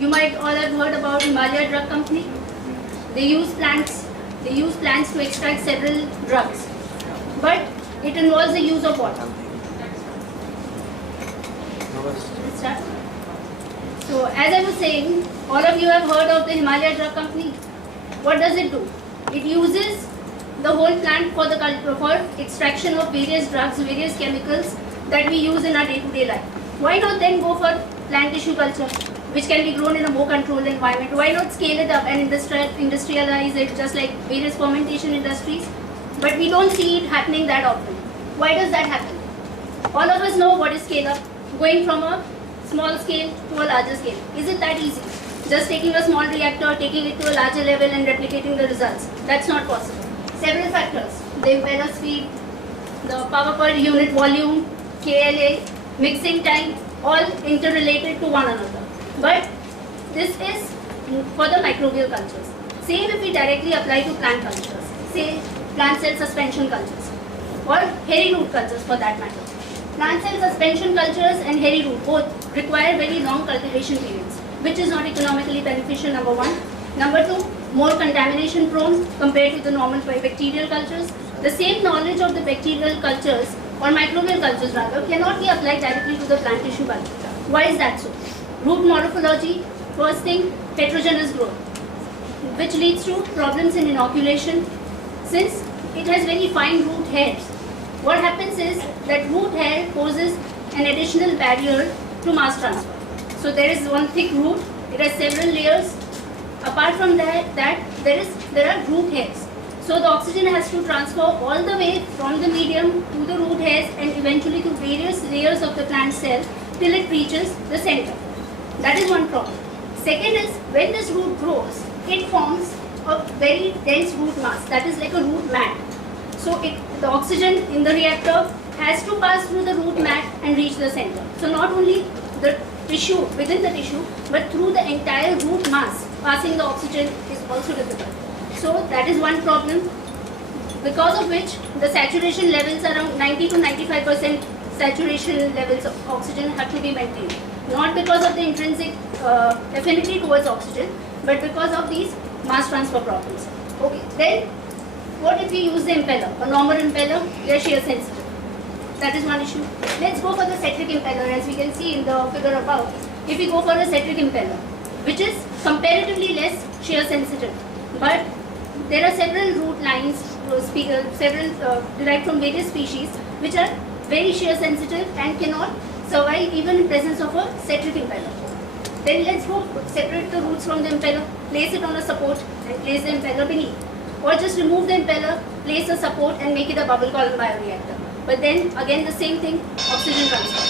You might all have heard about Himalaya Drug Company. They use plants to extract several drugs, but it involves the use of water. Let's start. So as I was saying, all of you have heard of the Himalaya Drug Company. What does it do? It uses the whole plant for extraction of various drugs, various chemicals that we use in our day-to-day life. Why not then go for plant tissue culture, which can be grown in a more controlled environment? Why not scale it up and industrialize it just like various fermentation industries? But we don't see it happening that often. Why does that happen? All of us know what is scale up, going from a small scale to a larger scale. Is it that easy? Just taking a small reactor, taking it to a larger level and replicating the results. That's not possible. Several factors, the impeller speed, the power per unit volume, KLA, mixing time, all interrelated to one another. But this is for the microbial cultures. Same if we directly apply to plant cultures, say plant cell suspension cultures or hairy root cultures for that matter. Plant cell suspension cultures and hairy root both require very long cultivation periods, which is not economically beneficial, number one. Number two, more contamination prone compared to the normal bacterial cultures. The same knowledge of the bacterial cultures or microbial cultures rather cannot be applied directly to the plant tissue culture. Why is that so? Root morphology, first thing, heterogeneous growth, which leads to problems in inoculation since it has very fine root hairs. What happens is that root hair poses an additional barrier to mass transfer. So there is one thick root, it has several layers. Apart from that there are root hairs. So the oxygen has to transfer all the way from the medium to the root hairs and eventually to various layers of the plant cell till it reaches the center. That is one problem. Second is when this root grows, it forms a very dense root mass, that is like a root mat. So the oxygen in the reactor has to pass through the root mat and reach the center. So not only the tissue, within the tissue, but through the entire root mass, passing the oxygen is also difficult. So that is one problem, because of which the saturation levels around 90 to 95% saturation levels of oxygen have to be maintained. Not because of the intrinsic affinity towards oxygen, but because of these mass transfer problems. Okay, then what if we use the impeller, a normal impeller? They are shear sensitive. That is one issue. Let's go for the centric impeller, as we can see in the figure above. If we go for a centric impeller, which is comparatively less shear sensitive, but there are several root lines, derived from various species, which are very shear sensitive and cannot survive even in presence of a centric impeller. Then let's go separate the roots from the impeller, place it on a support and place the impeller beneath. Or just remove the impeller, place a support and make it a bubble column bioreactor. But then again the same thing, oxygen transfer.